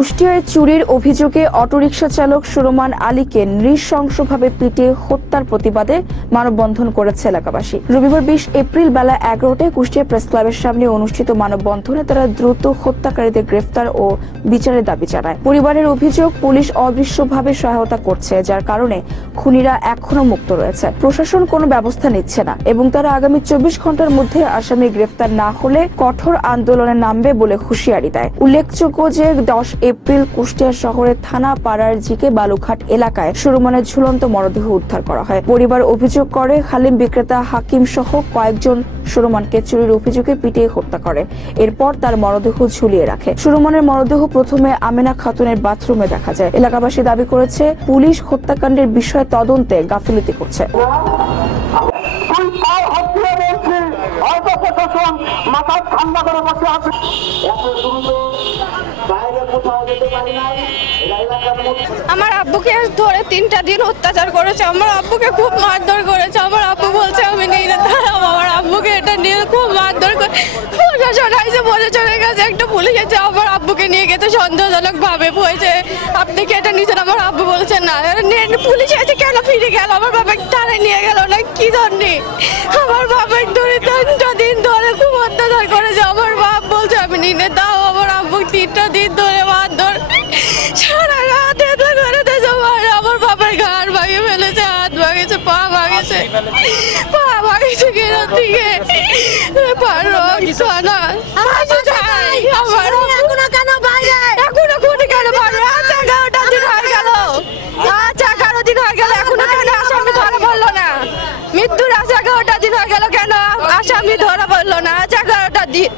কুষ্টিয়ায় চুরির অভিযোগে অটোরিকশা চালক সুরমান আলীকে নৃশংসভাবে পিটিয়ে হত্যার প্রতিবাদে মানববন্ধন করেছে এলাকাবাসী। রবিবার 20 এপ্রিল বেলা 11টায় কুষ্টিয়া প্রেস ক্লাবের সামনে অনুষ্ঠিত মানববন্ধনে তারা দ্রুত হত্যাকারীদের গ্রেফতার ও বিচারের দাবি জানায়। পরিবারের অভিযোগ, পুলিশ অদৃশ্যভাবে সহায়তা করছে, যার কারণে খুনিরা এখনো মুক্ত রয়েছে। প্রশাসন কোনো ব্যবস্থা নিচ্ছে না এবং তারা আগামী 24 ঘন্টার মধ্যে আসামি গ্রেফতার না হলে কঠোর আন্দোলনে নামবে বলে হুঁশিয়ারি দেয়। উল্লেখযোগ্য যে 10 এপ্রিল কুষ্টিয়া শহরের থানা পাড়ার জিকে বালুঘাট এলাকায় সুরমানের ঝুলন্ত মরদেহ উদ্ধার করা হয়। পরিবার অভিযোগ করে হালিম বিক্রেতা হাকিম সহ কয়েকজন সুরমানকে চুরির অভিযোগে পিটিয়ে হত্যা করে। এরপর তার মরদেহ ঝুলিয়ে রাখে। সুরমানের মরদেহ প্রথমে আমেনা খাতুনের বাথরুমে দেখা যায়। এলাকাবাসী দাবি করেছে পুলিশ হত্যাকাণ্ডের বিষয়ে তদন্তে গাফিলতি করছে। আমার আব্বুকে ধরে 3টা দিন অত্যাচার করেছে। আমার আব্বুকে খুব মারধর করেছে। আমার আব্বু বলছে আমি নেই না, আমার আব্বুকে এটা নিয়ে খুব মারধর করে প্রশাসনের কাছে একটা পুলিশ আছে, আমার আব্বুকে নিয়ে গেছে সন্দেহজনক ভাবে বলছে আপনি কি এটা নিয়েছেন। আমার আব্বু বলছে না, পুলিশ এসে কেন ফিরে গেল, আমার বাবা তারা নিয়ে গেল না কি ধরনি। আমার বাবার ধরে 3টা দিন ধরে খুব অত্যাচার করেছে। আমার বাপ বলছে আমি নিয়ে দাও। আমার আব্বু 3টা দিন ধরে মারধর সারা রাত এত করে দিয়েছে। আমার বাবার ঘাড় ভাঙিয়ে ফেলেছে, হাত ভাঙিয়েছে, পা ভাঙিয়েছে, কেনার দিকে মৃত্যুর 11টা দিন হয়ে গেল, কেন আসামি ধরা পড়লো না? 11টা দিন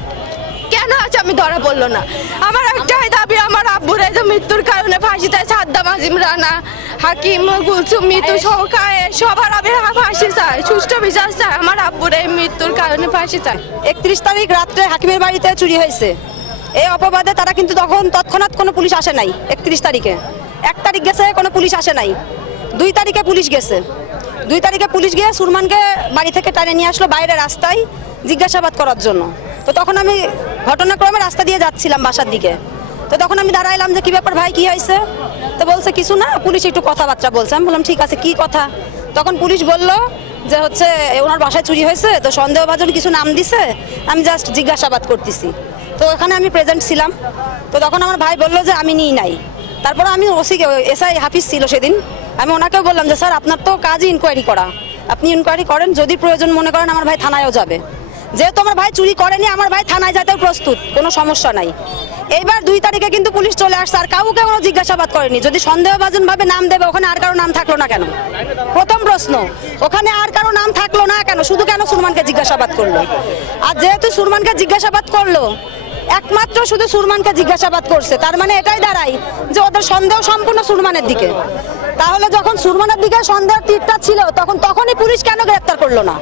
কেন আসামি ধরা পড়লো না? আমার একটাই দাবি, আমার আব্বুর এই যে মৃত্যুর কারণে ফাঁসি চাই। সাদ্দাম, আজিম রানা, হাকিম, গুলসুম, মৃত্যু সহকারে সবার আমি ফাঁসি চাই, সুষ্ঠু বিচার চাই। আমার আব্বুর এই মৃত্যুর কারণে ফাঁসি চাই। 31 তারিখ রাত্রে হাকিমের বাড়িতে চুরি হয়েছে, এই অপবাদে তারা কিন্তু তখন তৎক্ষণাৎ কোনো পুলিশ আসে নাই। 31 তারিখে 1 তারিখ গেছে, কোনো পুলিশ আসে নাই। 2 তারিখে পুলিশ গেছে। 2 তারিখে পুলিশ গিয়ে সুরমানকে বাড়ি থেকে টানে নিয়ে আসলো বাইরে রাস্তায় জিজ্ঞাসাবাদ করার জন্য। তো তখন আমি ঘটনাক্রমে রাস্তা দিয়ে যাচ্ছিলাম বাসার দিকে। তো তখন আমি দাঁড়াইলাম যে কি ব্যাপার ভাই, কি হয়েছে? তো বলছে কিছু না, পুলিশ একটু কথাবার্তা বলছে। আমি বললাম ঠিক আছে, কি কথা? তখন পুলিশ বলল যে হচ্ছে ওনার বাসায় চুরি হয়েছে, তো সন্দেহভাজন কিছু নাম দিছে, আমি জাস্ট জিজ্ঞাসাবাদ করতেছি। তো ওখানে আমি প্রেজেন্ট ছিলাম। তো তখন আমার ভাই বললো যে আমি নিই নাই। তারপরে আমি ওসিকে, এসআই হাফিজ ছিল সেদিন, আমি ওনাকেও বললাম যে স্যার আপনার তো কাজই ইনকোয়ারি করা, আপনি ইনকোয়ারি করেন, যদি প্রয়োজন মনে করেন আমার ভাই থানায়ও যাবে। যেহেতু আমার ভাই চুরি করেনি, আমার ভাই থানায় যেতেও প্রস্তুত, কোনো সমস্যা নাই। এইবার 2 তারিখে কিন্তু পুলিশ চলে আসছে, আর কাউকে কোনো জিজ্ঞাসাবাদ করেনি। যদি সন্দেহভাজন ভাবে নাম দেবে, ওখানে আর কারো নাম থাকলো না কেন? প্রথম প্রশ্ন, ওখানে আর কারো নাম থাকলো না কেন? শুধু কেন সুরমানকে জিজ্ঞাসাবাদ করলো? আর যেহেতু সুরমানকে জিজ্ঞাসাবাদ করলো, একমাত্র শুধু সুরমানকে জিজ্ঞাসাবাদ করছে, তার মানে এটাই দাঁড়ায় যে ওদের সন্দেহ সম্পূর্ণ সুরমানের দিকে। তাহলে যখন সুরমানের দিকে সন্দেহের তীরটা ছিল, তখনই পুলিশ কেন গ্রেফতার করলো না?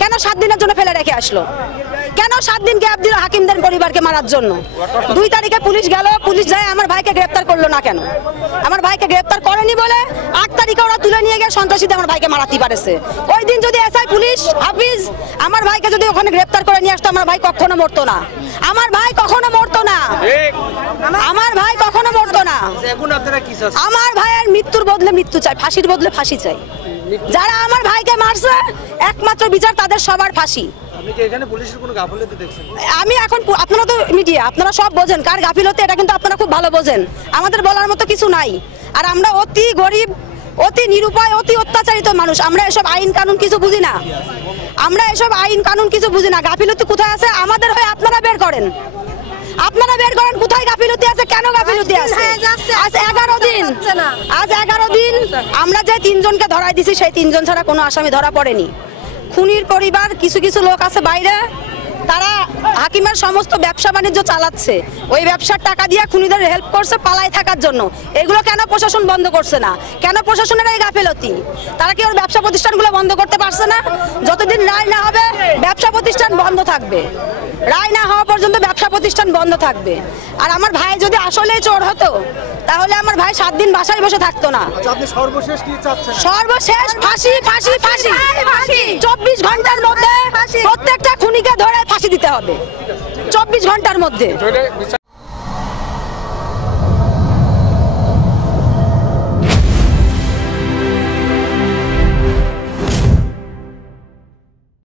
কেন 7 দিনের জন্য ফেলে রেখে আসলো? কেন 7 দিন গ্যাপ দিল হাকিমদের পরিবারকে মারার জন্য? 2 তারিখে পুলিশ গেল, পুলিশ যায় আমার ভাইকে গ্রেফতার করলো না কেন? আমার ভাইকে গ্রেফতার করেনি বলে 8 তারিখে ওরা তুলে নিয়ে গিয়ে সন্ত্রাসীদের আমার ভাইকে মারাতে পারেছে। ওই দিন যদি এসআই পুলিশ হাফিজ আমার ভাইকে যদি ওখানে গ্রেফতার করে নিয়ে আসতো, আমার ভাই কখনো মরতো না। আমার ভাই কখনো মরতো না। আমার ভাই কখনো মরতো না। আমার ভাইয়ের মৃত্যুর বদলে মৃত্যু চাই, ফাঁসির বদলে ফাঁসি চাই। যারা আমার ভাইকে মারছে একমাত্র বিচার তাদের সবার ফাঁসি। আমি এখন, আপনারা তো মিডিয়া, আপনারা সব বোঝেন কার গাফিলতি, এটা কিন্তু আপনারা খুব ভালো বোঝেন। আমাদের বলার মতো কিছু নাই। আর আমরা অতি গরিব, অতি নিরুপায়, অতি অত্যাচারিত মানুষ। আমরা এসব আইন কানুন কিছু বুঝি না। আমরা এসব আইন কানুন কিছু বুঝি না। গাফিলতি কোথায় আছে আমাদের হয়ে আপনারা বের করেন। আপনারা বের করেন কোথায় গাফিলতি আছে, কেন গাফিলতি আছে। আজ 11 দিন আমরা যে 3 জনকে ধরাই দিছি, সেই 3 জন ছাড়া কোনো আসামি ধরা পড়েনি। খুনির পরিবার কিছু কিছু লোক আছে বাইরে, তারা হাকিমের সমস্ত ব্যবসা বাণিজ্য চালাচ্ছে, ওই ব্যবসার টাকা দিয়ে খুনিদের হেল্প করছে পালাই থাকার জন্য। এগুলো কেন প্রশাসন বন্ধ করছে না? কেন প্রশাসনের এই গাফিলতি? তারা কি ওর ব্যবসা প্রতিষ্ঠানগুলো বন্ধ করতে পারছে না? যতদিন রায় না হবে ব্যবসা প্রতিষ্ঠান বন্ধ থাকবে। রায় না হওয়া পর্যন্ত ব্যবসা প্রতিষ্ঠান বন্ধ থাকবে। আর আমার ভাই যদি আসলে চোর হতো, তাহলে আমার ভাই 7 দিন বাসায় বসে থাকতো না। আপনি সর্বশেষ কি চাচ্ছেন? সর্বশেষ ফাঁসি, ফাঁসি, ফাঁসি, ফাঁসি। 24 ঘন্টার মধ্যে প্রত্যেকটা খুনিকে ধরে ফাঁসি দিতে হবে। 24 ঘন্টার মধ্যে।